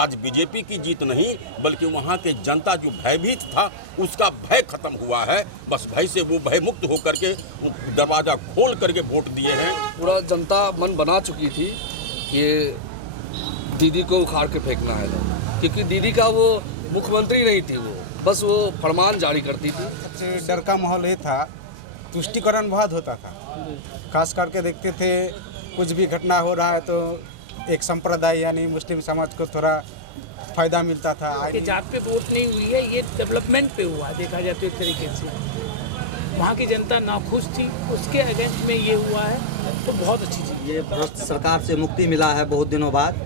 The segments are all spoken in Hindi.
आज बीजेपी की जीत नहीं बल्कि वहाँ के जनता जो भयभीत था उसका भय खत्म हुआ है। बस भय से वो भय मुक्त होकर के दरवाज़ा खोल करके वोट दिए हैं। पूरा जनता मन बना चुकी थी कि दीदी को उखाड़ के फेंकना है, क्योंकि दीदी का वो मुख्यमंत्री नहीं थी, वो बस वो फरमान जारी करती थी। सबसे डर का माहौल ये था, तुष्टिकरण बहुत होता था। खास करके देखते थे कुछ भी घटना हो रहा है तो एक संप्रदाय यानी मुस्लिम समाज को थोड़ा फायदा मिलता था। कि जात पे वोट नहीं हुई है, ये डेवलपमेंट पे हुआ देखा जाए तो एक तरीके से। वहाँ की जनता नाखुश थी, उसके अगेंस्ट में ये हुआ है तो बहुत अच्छी चीज़। ये भ्रष्ट सरकार से मुक्ति मिला है बहुत दिनों बाद,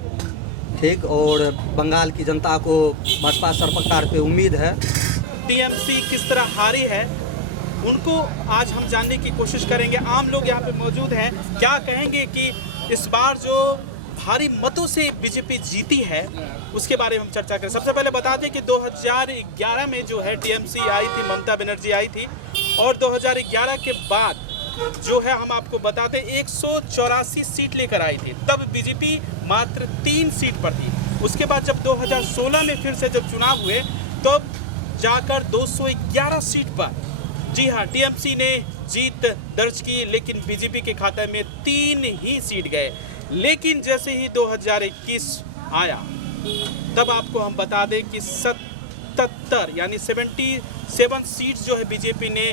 ठीक। और बंगाल की जनता को भाजपा सरकार पे उम्मीद है। टीएमसी किस तरह हारी है उनको आज हम जानने की कोशिश करेंगे। आम लोग यहाँ पे मौजूद हैं, क्या कहेंगे कि इस बार जो भारी मतों से बीजेपी जीती है उसके बारे में हम चर्चा करें। सबसे पहले बता दें कि 2011 में जो है टीएमसी आई थी, ममता बनर्जी आई थी, और 2011 के बाद जो है हम आपको बताते 184 सीट लेकर आई थी। तब बीजेपी मात्र 3 सीट पर थी। उसके बाद जब 2016 में फिर से जब चुनाव हुए तब जाकर 211 सीट पर, जी हाँ, टीएमसी ने जीत दर्ज की, लेकिन बीजेपी के खाते में 3 ही सीट गए। लेकिन जैसे ही 2021 आया तब आपको हम बता दें कि 77 यानी 77 सीट जो है बीजेपी ने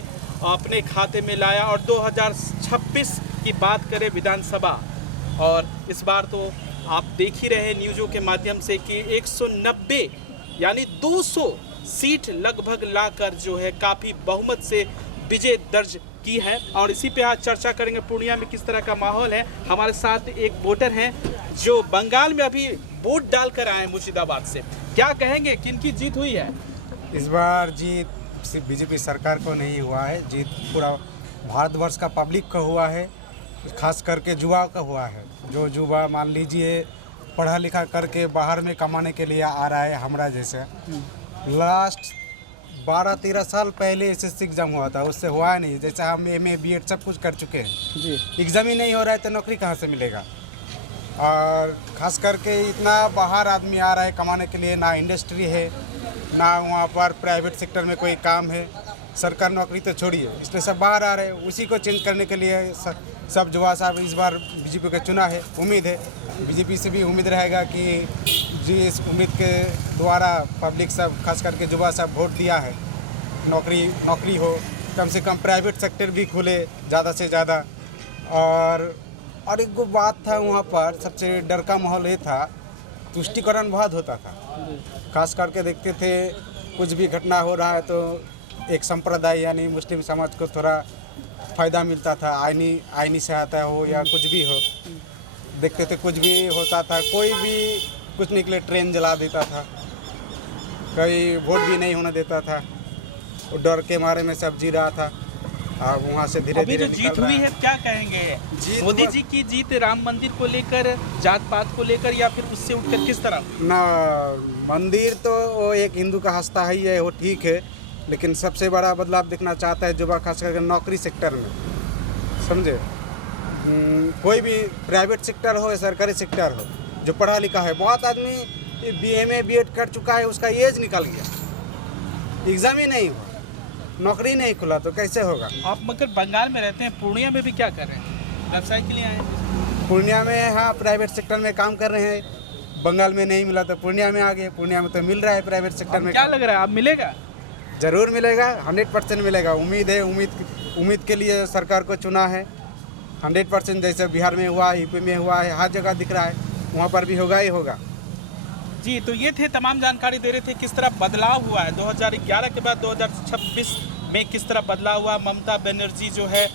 अपने खाते में लाया। और 2026 की बात करें विधानसभा, और इस बार तो आप देख ही रहे न्यूज़ों के माध्यम से कि 190 यानी 200 सीट लगभग लाकर जो है काफ़ी बहुमत से विजय दर्ज की है। और इसी पे आज चर्चा करेंगे पूर्णिया में किस तरह का माहौल है। हमारे साथ एक वोटर हैं जो बंगाल में अभी वोट डालकर आए हैं मुर्शिदाबाद से। क्या कहेंगे, किनकी जीत हुई है? इस बार जीत सिर्फ बीजेपी सरकार को नहीं हुआ है, जीत पूरा भारतवर्ष का पब्लिक का हुआ है, खास करके युवा का हुआ है। जो युवा मान लीजिए पढ़ा लिखा करके बाहर में कमाने के लिए आ रहा है, हमारा जैसे लास्ट 12-13 साल पहले एसएससी एग्ज़ाम हुआ था, उससे हुआ नहीं। जैसे हम एमए बीएड सब कुछ कर चुके हैं जी, एग्ज़ाम ही नहीं हो रहा है तो नौकरी कहाँ से मिलेगा। और ख़ास करके इतना बाहर आदमी आ रहा है कमाने के लिए, ना इंडस्ट्री है ना वहाँ पर प्राइवेट सेक्टर में कोई काम है, सरकार नौकरी तो छोड़िए, इसलिए सब बाहर आ रहे हैं। उसी को चेंज करने के लिए सब युवा साहब इस बार बीजेपी का चुना है। उम्मीद है बीजेपी से भी उम्मीद रहेगा कि जी इस उम्मीद के द्वारा पब्लिक सब खास करके युवा सब वोट दिया है, नौकरी हो, कम से कम प्राइवेट सेक्टर भी खुले ज़्यादा से ज़्यादा। और एक बात था वहाँ पर सबसे डर का माहौल ये था, तुष्टिकरण बहुत होता था। खास करके देखते थे कुछ भी घटना हो रहा है तो एक संप्रदाय यानी मुस्लिम समाज को थोड़ा फ़ायदा मिलता था, आईनी सहायता हो या कुछ भी हो। देखते थे कुछ भी होता था, कोई भी कुछ निकले ट्रेन जला देता था, कोई वोट भी नहीं होने देता था, डर के मारे में सब जी रहा था। अब वहाँ से धीरे धीरे जो जीत हुई है क्या कहेंगे? मोदी जी की जीत राम मंदिर को लेकर, जात पात को लेकर, या फिर उससे उठकर किस तरह? ना, मंदिर तो वो एक हिंदू का हस्ता ही है, वो ठीक है, लेकिन सबसे बड़ा बदलाव देखना चाहता है युवा खास करके नौकरी सेक्टर में, समझे। कोई भी प्राइवेट सेक्टर हो या सरकारी सेक्टर हो, जो पढ़ा लिखा है, बहुत आदमी बीएमए बीएड कर चुका है, उसका एज निकल गया, एग्ज़ाम ही नहीं हुआ, नौकरी नहीं खुला तो कैसे होगा। आप मगर बंगाल में रहते हैं, पूर्णिया में भी क्या कर रहे हैं? व्यवसाय के लिए आए हैं? पूर्णिया में हाँ प्राइवेट सेक्टर में काम कर रहे हैं, बंगाल में नहीं मिला तो पूर्णिया में आ गए। पूर्णिया में तो मिल रहा है प्राइवेट सेक्टर में। क्या लग रहा है, अब मिलेगा? ज़रूर मिलेगा, 100% मिलेगा। उम्मीद है, उम्मीद के लिए सरकार को चुना है। 100% जैसे बिहार में हुआ, यूपी में हुआ है, हर जगह दिख रहा है, वहाँ पर भी होगा ही होगा। जी, तो ये थे तमाम जानकारी दे रहे थे किस तरह बदलाव हुआ है 2011 के बाद 2026 में, किस तरह बदलाव हुआ। ममता बनर्जी जो है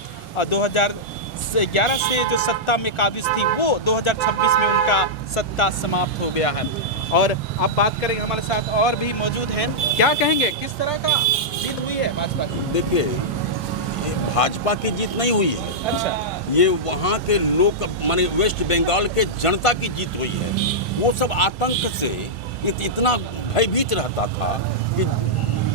2011 से जो सत्ता में काबिज थी, वो 2026 में उनका सत्ता समाप्त हो गया है। और अब बात करेंगे, हमारे साथ और भी मौजूद हैं, क्या कहेंगे किस तरह का जीत हुई है भाजपा की? देखिए, ये भाजपा की जीत नहीं हुई है। अच्छा, ये वहाँ के लोग माने वेस्ट बंगाल के जनता की जीत हुई है। वो सब आतंक से इतना भयभीत रहता था कि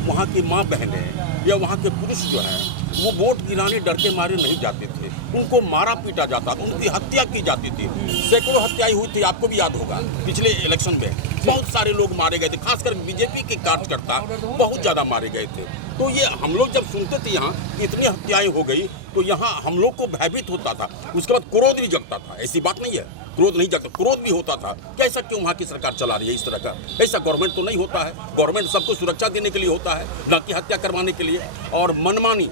वहाँ की माँ बहनें या वहाँ के पुरुष जो हैं वो वोट गिराने डर के मारे नहीं जाते थे, उनको मारा पीटा जाता था, उनकी हत्या की जाती थी। सैकड़ों हत्याएं हुई थी, आपको भी याद होगा पिछले इलेक्शन में बहुत सारे लोग मारे गए थे, खासकर बीजेपी के कार्यकर्ता बहुत ज़्यादा मारे गए थे। तो ये हम लोग जब सुनते थे यहाँ इतनी हत्याएं हो गई तो यहाँ हम लोग को भयभीत होता था। उसके बाद क्रोध भी जगता था, ऐसी बात नहीं है क्रोध नहीं जगता, क्रोध भी होता था कि ऐसा क्यों वहाँ की सरकार चला रही है इस तरह का। ऐसा गवर्नमेंट तो नहीं होता है, गवर्नमेंट सबको सुरक्षा देने के लिए होता है, न कि हत्या करवाने के लिए और मनमानी।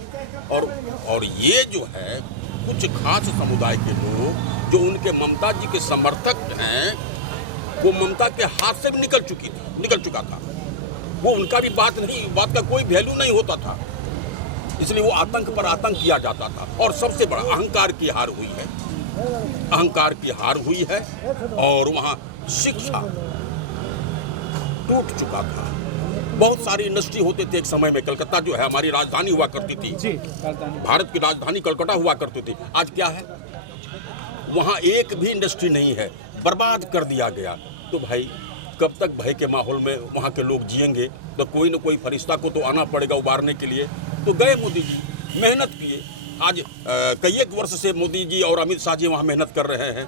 और ये जो है कुछ खास समुदाय के लोग जो उनके ममता जी के समर्थक हैं, वो ममता के हाथ से भी निकल चुका था। वो उनका भी बात का कोई वैल्यू नहीं होता था, इसलिए वो आतंक पर आतंक किया जाता था। और सबसे बड़ा अहंकार की हार हुई है, अहंकार की हार हुई है। और वहाँ शिक्षा टूट चुका था। बहुत सारी इंडस्ट्री होते थे एक समय में, कलकत्ता जो है हमारी राजधानी हुआ करती थी, भारत की राजधानी कलकत्ता हुआ करती थी। आज क्या है, वहाँ एक भी इंडस्ट्री नहीं है, बर्बाद कर दिया गया। तो भाई कब तक भय के माहौल में वहाँ के लोग जिएंगे? तो कोई न कोई फरिश्ता को तो आना पड़ेगा उबारने के लिए। तो गए मोदी जी, मेहनत किए। आज कई एक वर्ष से मोदी जी और अमित शाह जी वहाँ मेहनत कर रहे हैं,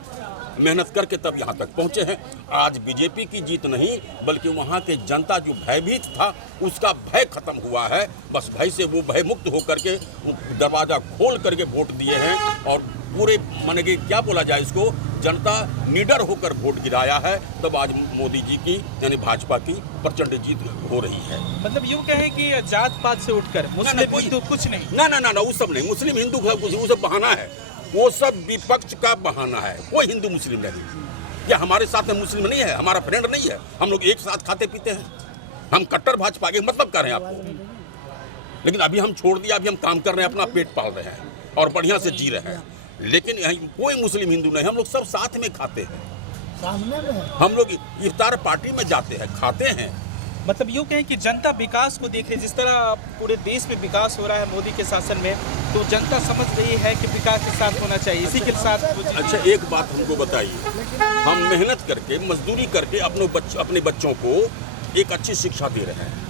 मेहनत करके तब यहाँ तक पहुँचे हैं। आज बीजेपी की जीत नहीं बल्कि वहाँ के जनता जो भयभीत था उसका भय खत्म हुआ है। बस भय से वो भय मुक्त होकर के दरवाज़ा खोल करके वोट दिए हैं और पूरे माने कि क्या बोला जाए इसको, जनता निडर होकर वोट गिराया है। तब आज मोदी जी की यानी भाजपा की प्रचंड जीत हो रही है। मतलब यूँ कहें कि जात पात से उठकर मुस्लिम हिंदू कुछ नहीं, ना वो सब नहीं, मुस्लिम हिंदू का कुछ वो सब बहाना है, वो सब विपक्ष का बहाना है। कोई हिंदू मुस्लिम नहीं, क्या हमारे साथ में मुस्लिम नहीं है, हमारा फ्रेंड नहीं है, हम लोग एक साथ खाते पीते हैं, हम कट्टर भाजपा के मतलब कर रहे हैं आपको। लेकिन अभी हम छोड़ दिया, अभी हम काम कर रहे हैं, अपना पेट पाल रहे हैं और बढ़िया से जी रहे हैं। लेकिन कोई मुस्लिम हिंदू नहीं, हम लोग सब साथ में खाते हैं, हम लोग इफ्तार पार्टी में जाते हैं, खाते हैं। मतलब यूँ कहें कि जनता विकास को देखे, जिस तरह पूरे देश में विकास हो रहा है मोदी के शासन में, तो जनता समझ रही है कि विकास के साथ होना चाहिए, इसी के साथ। अच्छा एक बात हमको बताइए, हम मेहनत करके मजदूरी करके अपने बच्चों को एक अच्छी शिक्षा दे रहे हैं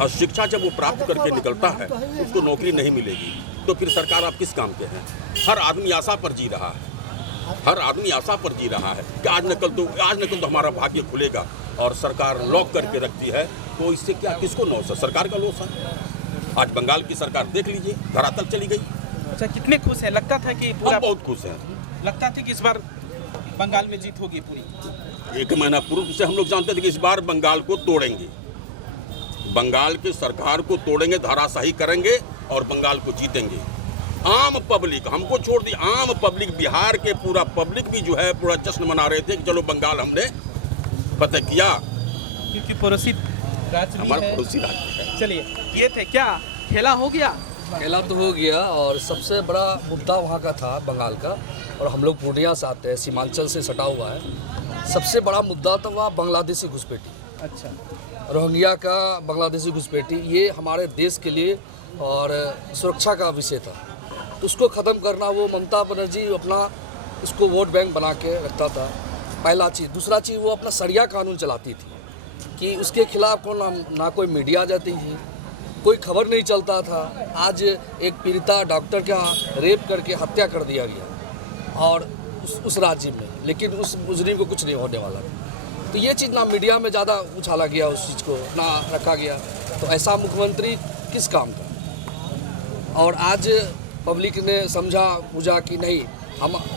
और शिक्षा जब वो प्राप्त करके निकलता है उसको नौकरी नहीं मिलेगी तो फिर सरकार आप किस काम के हैं? हर आदमी आशा पर जी रहा है, हर आदमी आशा पर जी रहा है कि आज न कल तो हमारा भाग्य खुलेगा और सरकार लॉक करके रखती है। तो इससे क्या, किसको लॉस है? सरकार का लॉस है। आज बंगाल की सरकार देख लीजिए, धरातल चली गई। अच्छा, कितने खुश हैं? लगता था कि पूरा, बहुत खुश हैं, लगता था कि इस बार बंगाल में जीत होगी पूरी। एक महीना पूर्व से हम लोग जानते थे कि इस बार बंगाल को तोड़ेंगे, बंगाल की सरकार को तोड़ेंगे, धराशाही करेंगे और बंगाल को जीतेंगे। आम पब्लिक, हमको छोड़ दी, आम पब्लिक, बिहार के पूरा पब्लिक भी जो है पूरा जश्न मना रहे थे कि चलो बंगाल हमने फतह किया, क्योंकि पड़ोसी राज्य भी हमारा है। पड़ोसी राज्य है। चलिए, ये थे क्या खेला हो गया? खेला तो हो गया और सबसे बड़ा मुद्दा वहाँ का था बंगाल का, और हम लोग पूर्णिया से आते हैं, सीमांचल से सटा हुआ है। सबसे बड़ा मुद्दा था वहाँ बांग्लादेशी घुसपैठी, अच्छा, रोहिंग्या का बांग्लादेशी घुसपैठी, ये हमारे देश के लिए और सुरक्षा का विषय था। तो उसको ख़त्म करना, वो ममता बनर्जी अपना उसको वोट बैंक बना के रखता था, पहला चीज़। दूसरा चीज़, वो अपना सरिया कानून चलाती थी कि उसके खिलाफ को ना कोई मीडिया जाती थी, कोई खबर नहीं चलता था। आज एक पीड़िता डॉक्टर का रेप करके हत्या कर दिया गया और उस राज्य में, लेकिन उस मुजरिम को कुछ नहीं होने वाला था। तो ये चीज़ ना मीडिया में ज़्यादा उछाला गया, उस चीज़ को ना रखा गया। तो ऐसा मुख्यमंत्री किस काम का? और आज पब्लिक ने समझा बुझा कि नहीं,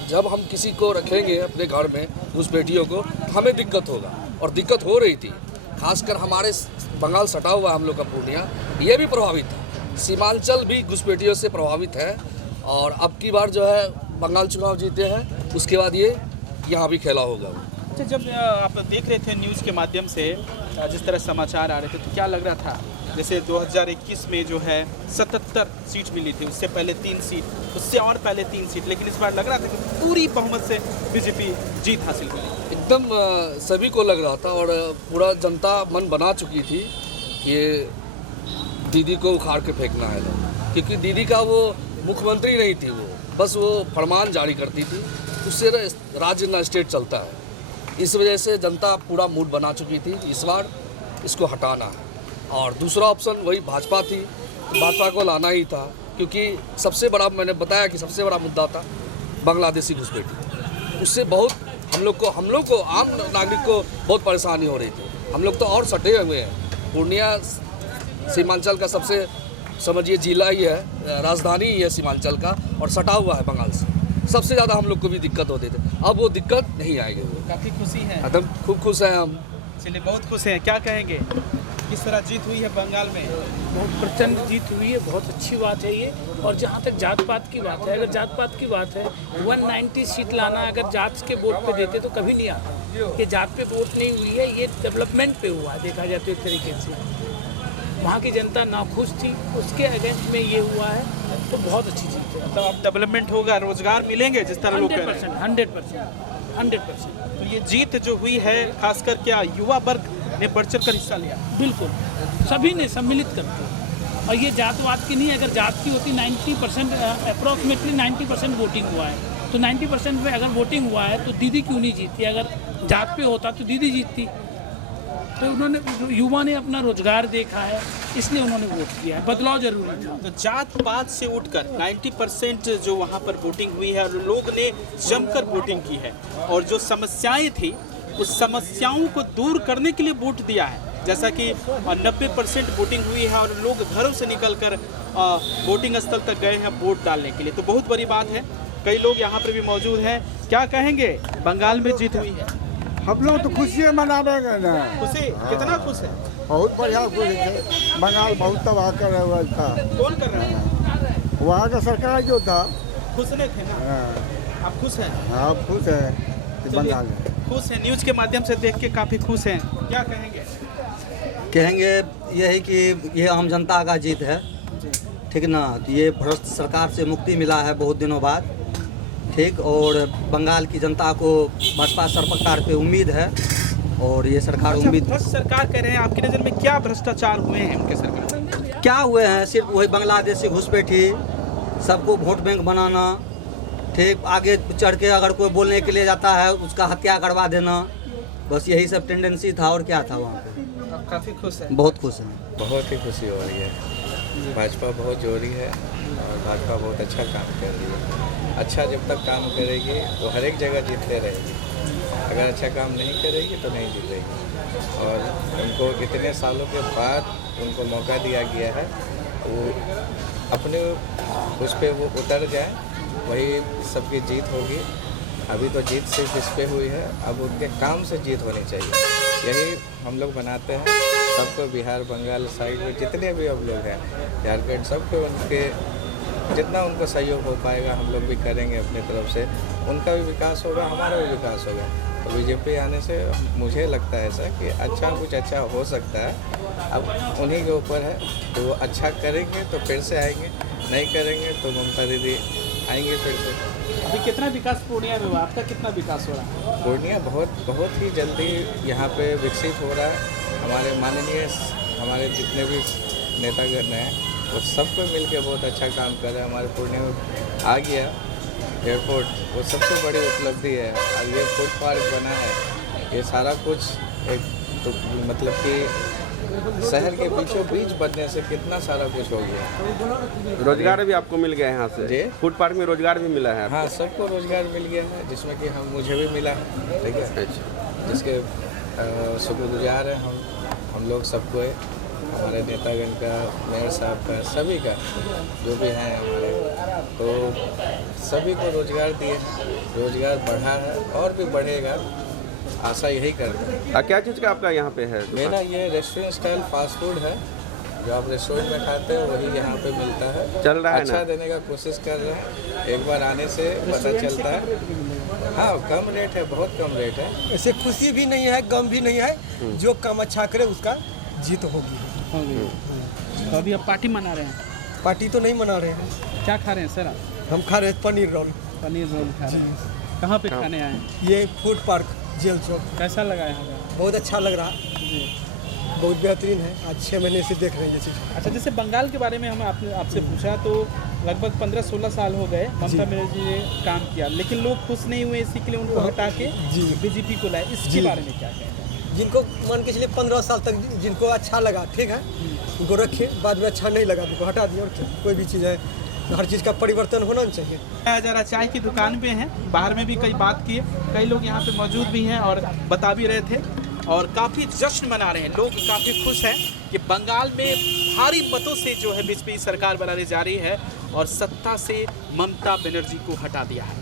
जब हम किसी को रखेंगे अपने घर में घुसपैठियों को, हमें दिक्कत होगा, और दिक्कत हो रही थी। खासकर हमारे बंगाल सटा हुआ हम लोग का पूर्णिया, ये भी प्रभावित है, सीमांचल भी घुसपैठियों से प्रभावित है। और अब की बार जो है बंगाल चुनाव जीते हैं, उसके बाद ये यहाँ भी खेला होगा। अच्छा, जब आप देख रहे थे न्यूज़ के माध्यम से जिस तरह समाचार आ रहे थे, तो क्या लग रहा था? जैसे 2021 में जो है 77 सीट मिली थी, उससे पहले 3 सीट, उससे और पहले 3 सीट, लेकिन इस बार लग रहा था कि पूरी बहुमत से बीजेपी जीत हासिल करेगी। एकदम सभी को लग रहा था और पूरा जनता मन बना चुकी थी कि दीदी को उखाड़ के फेंकना है, क्योंकि दीदी का वो मुख्यमंत्री नहीं थी, वो बस वो फरमान जारी करती थी, उससे राज्य न स्टेट चलता है। इस वजह से जनता पूरा मूड बना चुकी थी, इस बार इसको हटाना है। और दूसरा ऑप्शन वही भाजपा थी, भाजपा को लाना ही था, क्योंकि सबसे बड़ा, मैंने बताया कि सबसे बड़ा मुद्दा था बांग्लादेशी घुसपैठी। उससे बहुत हम लोग को आम नागरिक को बहुत परेशानी हो रही थी। हम लोग तो और सटे हुए हैं। पूर्णिया सीमांचल का सबसे समझिए जिला ही है, राजधानी ही है सीमांचल का, और सटा हुआ है बंगाल से। सबसे ज़्यादा हम लोग को भी दिक्कत होती थी, अब वो दिक्कत नहीं आएगी। काफ़ी खुशी है, एकदम खूब खुश हैं हम। चलिए बहुत खुश हैं। क्या कहेंगे, किस तरह जीत हुई है बंगाल में? बहुत प्रचंड जीत हुई है, बहुत अच्छी बात है ये। और जहाँ तक जात पात की बात है, अगर जात पात की बात है, 190 सीट लाना अगर जात के वोट पे देते तो कभी नहीं आता। ये जात पे वोट नहीं हुई है, ये डेवलपमेंट पे हुआ है देखा जाए तो एक तरीके से। वहाँ की जनता नाखुश थी, उसके अगेंस्ट में ये हुआ है, तो बहुत अच्छी चीज़ है। तो अब डेवलपमेंट होगा, रोजगार मिलेंगे जिस तरह लोग कह रहे हैं। 100%। तो ये जीत जो हुई है, खासकर क्या युवा वर्ग ने बढ़ चढ़ कर हिस्सा लिया? बिल्कुल, सभी ने सम्मिलित करके। और ये जातवाद की नहीं, अगर जात की होती 90% अप्रॉक्सीमेटली 90% वोटिंग हुआ है, तो 90% में अगर वोटिंग हुआ है तो दीदी क्यों नहीं जीतती? अगर जात पे होता तो दीदी जीतती। तो उन्होंने, युवा ने अपना रोजगार देखा है, इसलिए उन्होंने वोट किया है। बदलाव जरूरी था। तो जात पात से उठकर 90% जो वहाँ पर वोटिंग हुई है और लोग ने जमकर वोटिंग की है, और जो समस्याएं थी उस समस्याओं को दूर करने के लिए वोट दिया है। जैसा कि 90% वोटिंग हुई है और लोग घरों से निकलकर वोटिंग स्थल तक गए हैं वोट डालने के लिए, तो बहुत बड़ी बात है। कई लोग यहाँ पर भी मौजूद हैं। क्या कहेंगे, बंगाल में जीत हुई है? हम लोग तो खुशी मनावेंगे ना। खुशी, कितना खुश है? बहुत बढ़िया खुश है। बंगाल बहुत तबाह कर रहा था। कौन कर रहा है? वहाँ का सरकार जो था। खुश नहीं थे ना? हाँ, आप खुश हैं? हाँ खुश है कि बंगाल में खुश हैं, न्यूज़ के माध्यम से देख के काफ़ी खुश हैं। क्या कहेंगे? कहेंगे यही कि ये आम जनता का जीत है, ठीक ना। तो ये भ्रष्ट सरकार से मुक्ति मिला है बहुत दिनों बाद, ठीक। और बंगाल की जनता को भाजपा सरकार पे उम्मीद है, और ये सरकार अच्छा, उम्मीद। भ्रष्ट सरकार कह रहे हैं, आपकी नज़र में क्या भ्रष्टाचार हुए हैं उनके सरकार में? क्या हुए हैं? सिर्फ वही बांग्लादेशी घुसपैठी, सबको वोट बैंक बनाना, ठीक। आगे चढ़ के अगर कोई बोलने के लिए जाता है उसका हत्या करवा देना, बस यही सब टेंडेंसी था और क्या था वहाँ पे। आप काफ़ी खुश हैं? बहुत खुश हैं। बहुत ही खुशी हो रही है। भाजपा बहुत जोरी है और भाजपा बहुत अच्छा काम कर रही है। अच्छा जब तक काम करेगी तो हर एक जगह जीतते रहेगी, अगर अच्छा काम नहीं करेगी तो नहीं जीतेगी। और उनको इतने सालों के बाद उनको मौका दिया गया है, वो अपने उस पर वो उतर जाए, वही सबकी जीत होगी। अभी तो जीत सिर्फ इस पे हुई है, अब उनके काम से जीत होनी चाहिए, यही हम लोग बनाते हैं। सबको बिहार बंगाल साइड में जितने भी अब लोग हैं, झारखंड, सबको उनके जितना उनको सहयोग हो पाएगा हम लोग भी करेंगे अपनी तरफ से। उनका भी विकास होगा, हमारा भी विकास होगा। तो बीजेपी आने से मुझे लगता है ऐसा कि अच्छा कुछ अच्छा हो सकता है। अब उन्हीं के ऊपर है, तो वो अच्छा करेंगे तो फिर से आएंगे, नहीं करेंगे तो ममता दीदी आएंगे फिर से। अभी कितना विकास पूर्णिया में हुआ? आपका कितना विकास हो रहा है? पूर्णिया बहुत ही जल्दी यहाँ पे विकसित हो रहा है। हमारे माननीय हमारे जितने भी नेतागण हैं वो सबको मिल के बहुत अच्छा काम कर रहे हैं। हमारे पूर्णिया में आ गया एयरपोर्ट, वो सबसे बड़ी उपलब्धि है। और ये फूड पार्क बना है, ये सारा कुछ एक तो मतलब कि शहर के बीचों बीच बनने से कितना सारा कुछ हो गया। रोजगार भी आपको मिल गया यहाँ से? जी, फूड पार्क में रोजगार भी मिला है? हाँ, सबको रोजगार मिल गया है, जिसमें कि मुझे भी मिला है, ठीक है। जिसके शुक्रगुजार हैं हम लोग सबको, हमारे नेतागण का, मेयर साहब का, सभी का, जो भी हैं हमारे, तो सभी को रोजगार दिए, रोजगार बढ़ा है और भी बढ़ेगा, आशा यही करते हैं। क्या चीज़ का आपका यहाँ पे है? मेरा ये रेस्टोरेंट स्टाइल फास्ट फूड है, जो आप रेस्टोरेंट में खाते हैं वही यहाँ पे मिलता है। चल रहा है अच्छा ना? देने का कोशिश कर रहे हैं, एक बार आने से पता चलता है। हाँ, कम रेट है, बहुत कम रेट है। ऐसे खुशी भी नहीं है, गम भी नहीं है। जो काम अच्छा करे उसका जीत होगी। तो अभी आप पार्टी मना रहे हैं? पार्टी तो नहीं मना रहे हैं। क्या खा रहे हैं सर आप? हम खा रहे हैं पनीर रोल। पनीर रोल खा रहे हैं। कहाँ पे खाने आए हैं? ये फूड पार्क जेल चौक। कैसा लगा यहाँ का? बहुत अच्छा लग रहा जी, बहुत बेहतरीन है। आज 6 महीने से देख रहे हैं ये चीज़। अच्छा, जैसे बंगाल के बारे में हम आपसे पूछा तो लगभग 15-16 साल हो गए ममता बनर्जी ने काम किया, लेकिन लोग खुश नहीं हुए, इसी के लिए उनको हटा के बीजेपी को लाए। इसके बारे में क्या कहें? जिनको मान के चलिए 15 साल तक जिनको अच्छा लगा, ठीक है, उनको रखे, बाद में अच्छा नहीं लगा तो उनको हटा दिए। और क्या, कोई भी चीज़ है, हर चीज़ का परिवर्तन होना चाहिए। जरा चाय की दुकान पे हैं, बाहर में भी कई बात किए, कई लोग यहाँ पे मौजूद भी हैं और बता भी रहे थे और काफ़ी जश्न मना रहे हैं लोग, काफ़ी खुश हैं कि बंगाल में भारी मतों से जो है बीजेपी सरकार बनाने जा रही है और सत्ता से ममता बनर्जी को हटा दिया है।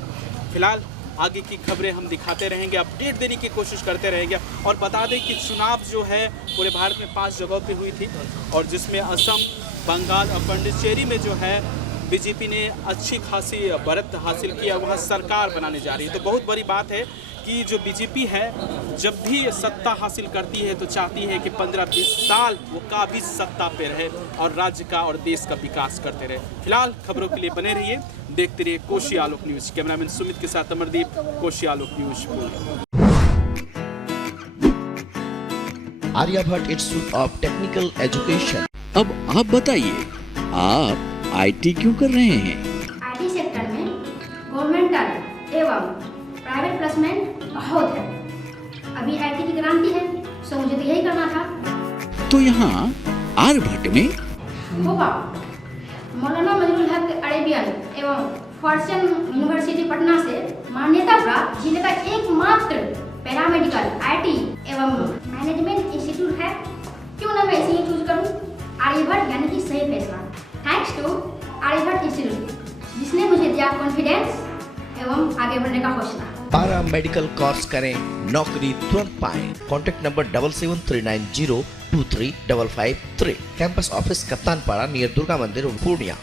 फिलहाल आगे की खबरें हम दिखाते रहेंगे, अपडेट देने की कोशिश करते रहेंगे और बता दें कि चुनाव जो है पूरे भारत में 5 जगहों पे हुई थी और जिसमें असम, बंगाल और पुडुचेरी में जो है बीजेपी ने अच्छी खासी बढ़त हासिल किया, वहाँ सरकार बनाने जा रही है। तो बहुत बड़ी बात है कि जो बीजेपी है जब भी सत्ता हासिल करती है तो चाहती है कि 15-20 साल वो काबिज सत्ता पे रहे और राज्य का और देश का विकास करते रहे। फिलहाल खबरों के लिए बने रहिए, देखते रहिए कोशी आलोक न्यूज। कैमरामैन सुमित के साथ Amardeep, Koshi Alok news. Aryabhatta institute of technical education. अब आप बताइए, आप आईटी क्यों कर रहे हैं? आईटी सेक्टर में गवर्नमेंटल एवं प्राइवेट प्लेसमेंट बहुत है। अभी आईटी की क्रांति है, सो मुझे तो यही करना था। तो यहाँ आर्यभट्ट में होगा मौलाना मजरूल हक अरेबियन एवं फॉर्च्यून यूनिवर्सिटी पटना से मान्यता प्राप्त जिले का एकमात्र पैरामेडिकल आईटी एवं मैनेजमेंट इंस्टीट्यूट है। क्यों ना मैं इसे ही चूज करूं? आर्यभट्ट यानी कि सही फैसला। थैंक्स टू आर्यभट्ट इंस्टीट्यूट जिसने मुझे दिया कॉन्फिडेंस एवं आगे बढ़ने का हौसला। पारा मेडिकल कोर्स करें, नौकरी तुरंत पाएं। Contact number 7739023553। Campus office Kaptanpara near Durga Mandir, Purnia.